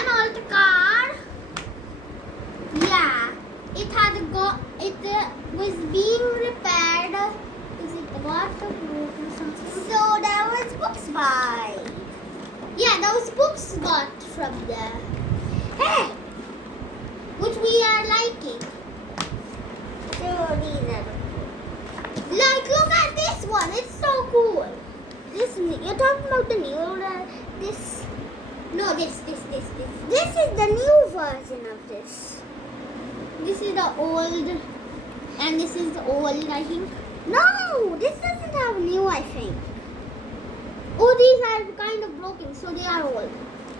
Renault car. Yeah, it was being repaired. Is it got the broke or something? So there was books by. Yeah, those books got from there. Hey, which we are liking. So these are. Like, look at this one. It's so cool. This you're talking about the new this. No, this. This is the new version of this. This is the old, and this is the old, I think. No, this doesn't have new, I think. Oh, these are kind of broken, so they are old.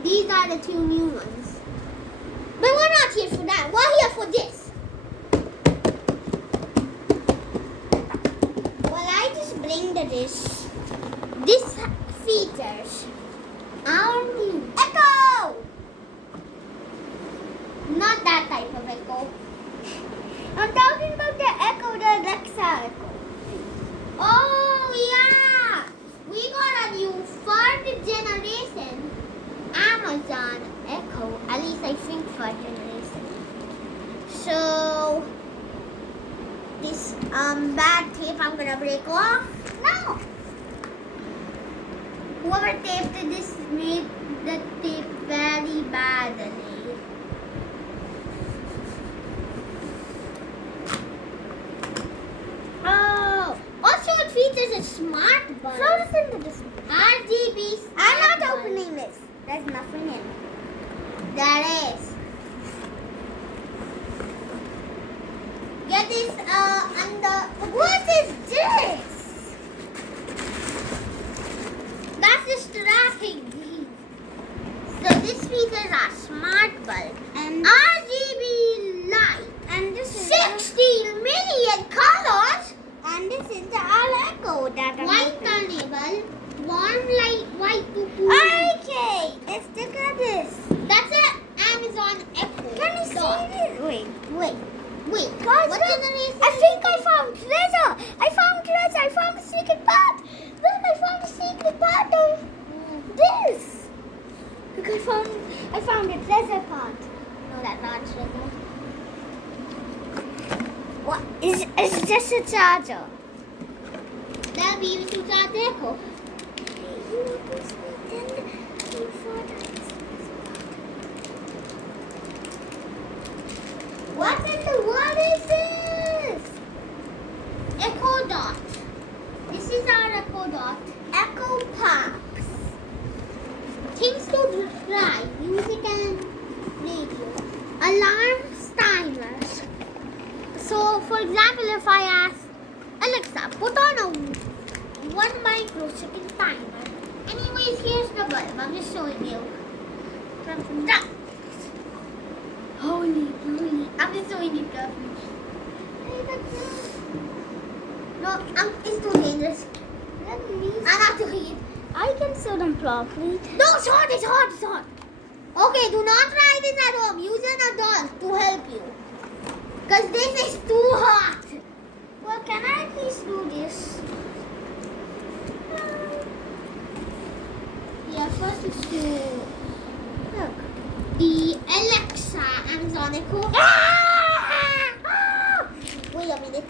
These are the two new ones. But we're not here for that. We're here for this. Well, I just bring this features. Our new Echo! Not that type of Echo. I'm talking about the Echo, the Alexa Echo. Oh, yeah! We got a new 3rd generation Amazon Echo. At least I think 3rd generation. So, this bad tape I'm gonna break off. No! Whoever taped this made the tape very badly. Oh! Also, it features a smart bulb. Throw this into this RGB smart I'm not opening this. There's nothing in it. There is. Get this under. What is this? That's distracting me. So this features a smart bulb and RGB light and this is 16 million colors. And this is the Echo that I'm white carnival, warm light, white to cool. Okay, let's look at this. That's an Amazon Echo. Can you see this? Wait. What's in the race? I think I found treasure. I found a secret part. Look, I found a secret part of this. Look, I found a treasure part. No, that's not treasure. What? It's just a charger. That'll be used to charge the Echo. What in the world is this? Echo Dot. This is our Echo Dot. Echo Pops. Things to drive, music and radio. Alarms, timers. So, for example, if I ask Alexa, put on a 1 microsecond timer. Anyways, here's the bulb. I'm just showing you. Holy. I'm just showing you carefully. No, it's too dangerous. I'm not doing it. I can sew them properly. No, it's hot. Okay, do not try this at home. Use an adult to help you. Because this is too hot. Well, can I please do this? Yeah, first is to look. The Alexa Amazon Echo. Wait a minute.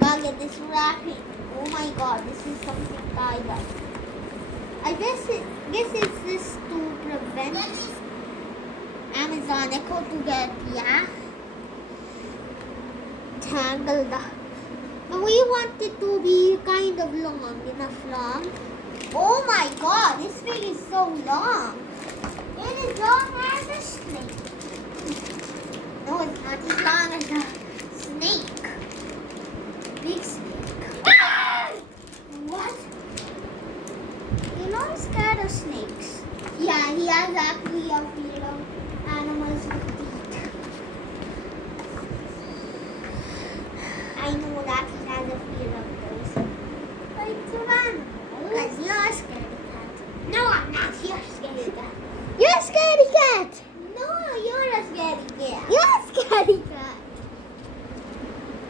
Gotta get this wrapping. Oh my god, this is something tied up. I guess it's this to prevent Amazon Echo to get tangled up. But we want it to be kind of long. Oh my god, this thing is so long. It is long as a snake. No, it's not as long as a snake. Big snake. What? You know I'm scared of snakes. Yeah, he has actually a fear of animals with teeth. I know that he has a fear of those. Like to run. Because you're a scaredy cat. No, I'm not. You're a scaredy cat. You're a scaredy cat. No, you're a scaredy cat. You're a scaredy cat.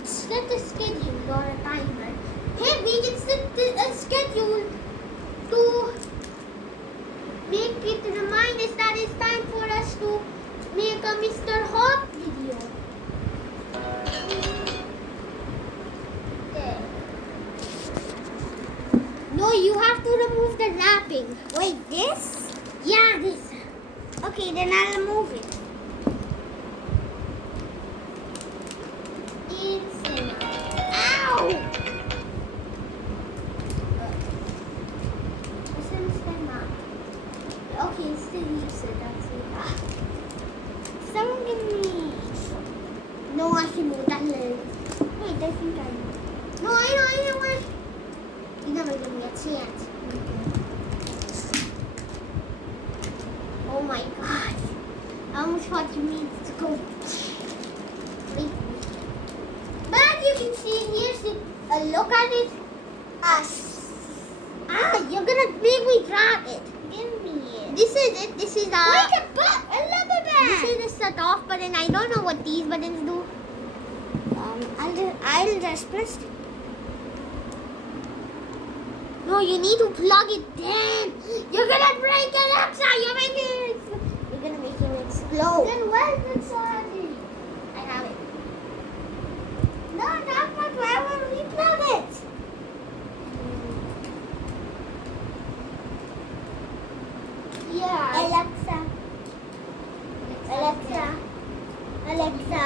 Set a schedule or a timer. Hey, we can set a schedule to make it remind us that it's time for the Mr. Hawk video. There. No, you have to remove the wrapping. Wait, this? Yeah, this. Okay, then I'll remove it. It's Ow! okay, still use it. That's it. Someone give me. No, I can do that later. Wait, I think I know. No, I know what. You never give me a chance. Oh my god. I almost thought you mean to go. Wait. But you can see here, see, look at it. You're gonna make me drop it. Give me it. This is it. This is Wait a bit. A rubber This band. is the set off button. I don't know what these buttons do. I'll just press it. No, you need to plug it in. You're gonna break it, Alexa. You're gonna make it explode. Then where's the charger? I have it. No, not what. Why won't we plug it? Yeah. Alexa. Alexa. Alexa.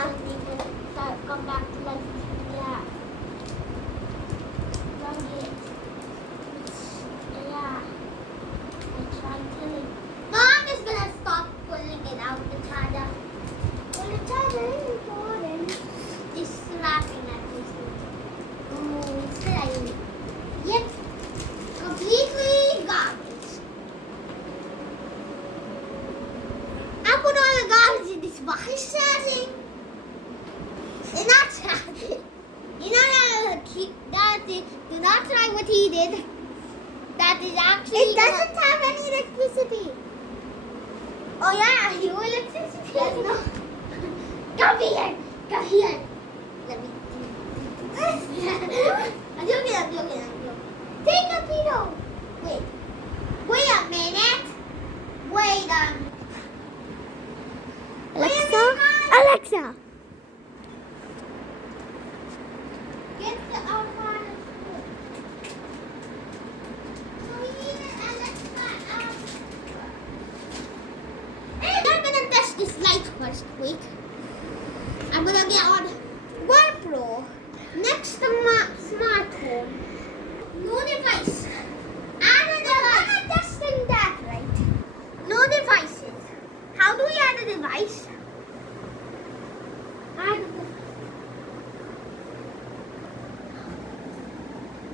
Come back to life. Yeah. Plug it. Yeah. I tried telling. No, I'm just gonna stop pulling it out the charger. Well, the charger is important. It's slapping at this. Oh, it's sliding. Yep. Completely garbage. I put all the garbage in this box. It's charging. It's not charging. You know that do not try what he did. That is actually. It doesn't have any electricity. Oh yeah, you electricity. No. Come here. Come here. Let me. I'm joking. Take a pillow. Wait a minute. Wait a minute. Alexa. Alexa. Get the outline. So we need an Alexa. I'm gonna test this light first. Wait. I'm gonna get on wipro next to my smart home. No device. Add a device. I'm not testing that, right? No devices. How do we add a device? Add.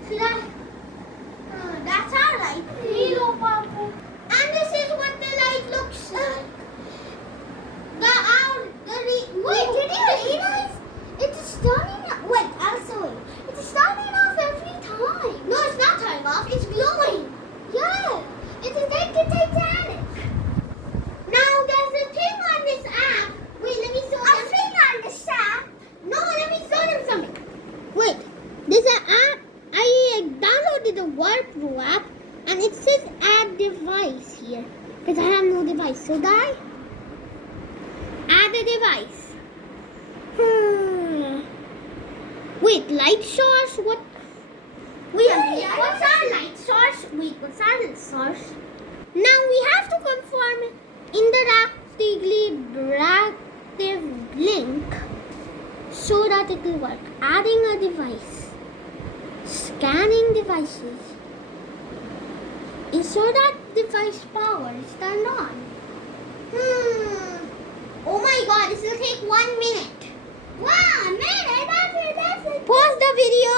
Should I? That's our light. Hello, Papa. And this is what the light looks like. Wait, did you realize it is turning off? Wait, I'll show you. It is turning off every time. No, it's not turning off. It's glowing. Yeah, it is like the Titanic. Now there's a thing on this app. Wait, let me show you. A thing on the shaft. No, let me show them something. Wait, there's an app. I downloaded the wipro app, and it says add device here. Because I have no device. So I add a device. Wait, light source? What? Wait a minute. What's our light source? Wait, what's our source? Now we have to confirm interactive link so that it will work. Adding a device. Scanning devices. Ensure that device power is turned on. Oh my god, this will take 1 minute. Wow, man, that's it. Pause the video.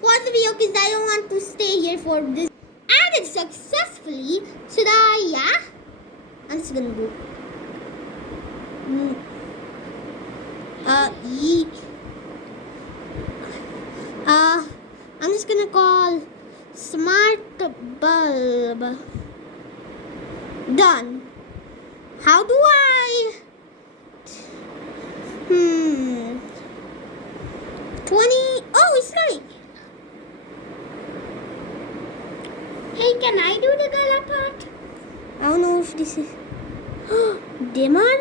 Pause the video because I don't want to stay here for this. Added successfully. Should I? Yeah. I'm just gonna do. Yeet. I'm just gonna call smart bulb. Done. How do I? 20. Oh, it's right. Hey, can I do the color part? I don't know if this is dimmer.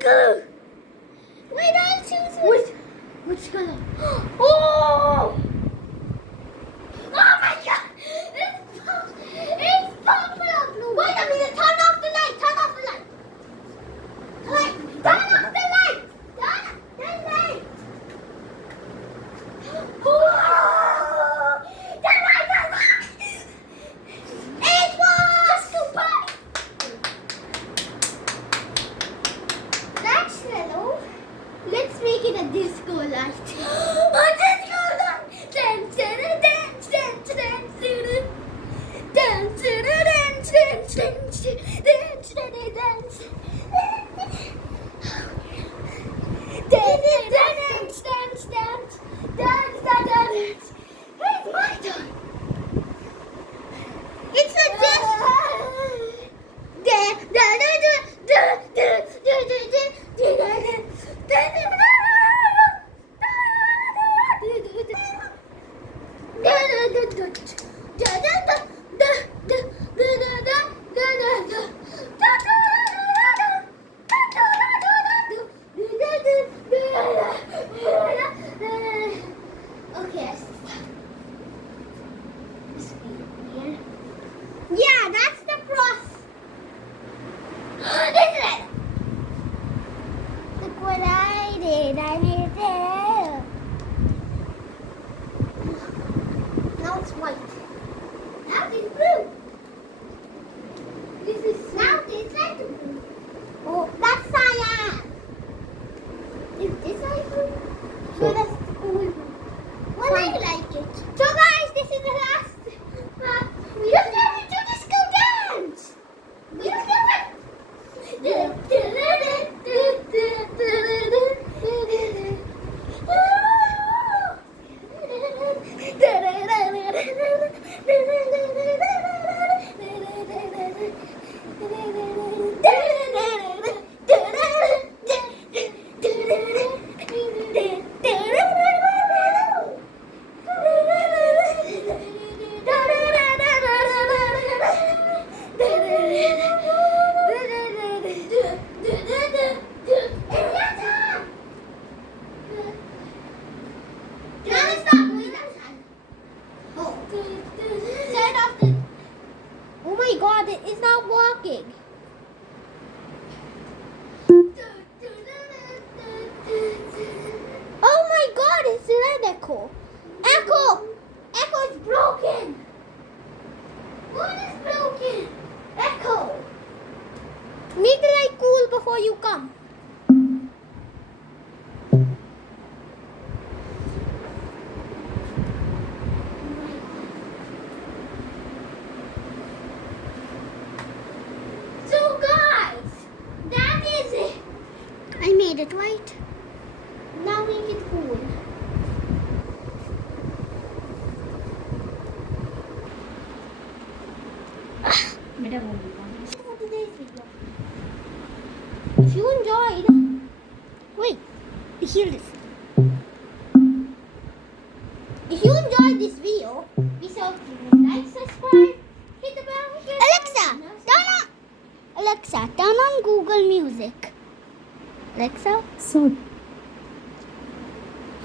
color? Wait, I'll choose it. Which color? Oh! Oh my god! It's purple or blue. Wait a minute, turn off the light. Turn off the light. Turn off the light. Turn the light. Oh! The light is on. It was super. That's yellow. Let's make it a disco light. A disco light. Dance, dance, dance, dance, dance, dance, dance, dance, dance, dance, dance, dance, dance, dance, dance. It's my turn. It's a Okay. Yeah, that's the cross. Isn't it? Look what I did. I made it. Now it's white. Now it's blue. This is now it's light blue. Oh, that's cyan. Is this light blue? No, that's cool blue. Well, I like it. So guys, this is the last. You never do disco dance. You Oh my god, it is not working. Oh my god, it's red echo. Echo! Echo is broken. What is broken? Echo. Make the light cool before you come. So guys, that is it. I made it right. Now make it cool. If you enjoyed, wait, hear this. If you enjoyed this video, be sure to like, subscribe, hit the bell. Alexa, turn on Google Music. Alexa? Sorry.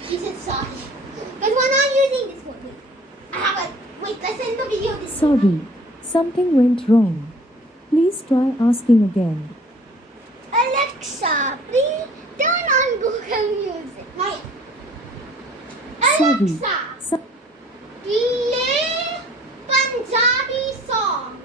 She said sorry. Because we're not using this one. I have a... Wait, let's end the video this Sorry. time. Something went wrong. Please try asking again. Alexa, please turn on Google Music. Now, Sorry. Alexa, So- play Punjabi song.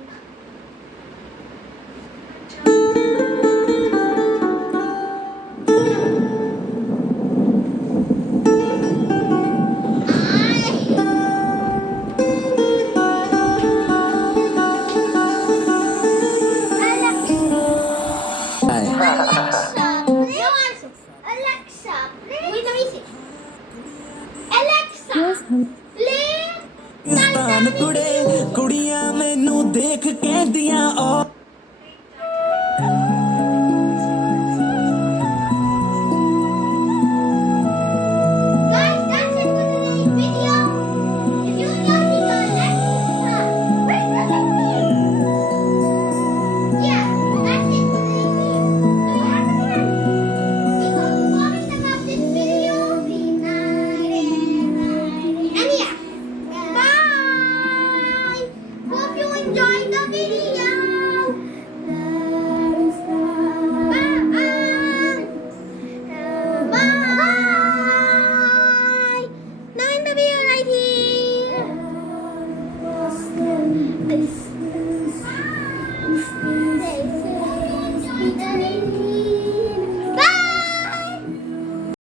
Alexa, play. Wait, let me see. Alexa, Here's how. play. Pakistan ਕੁੜੇ ਕੁੜੀਆਂ ਮੈਨੂੰ ਦੇਖ ਕਹਿੰਦੀਆਂ ਓ Guys, that's it for today's video. If you enjoyed it, like, where's the link? Yeah, that's it for today's video. So you have to be your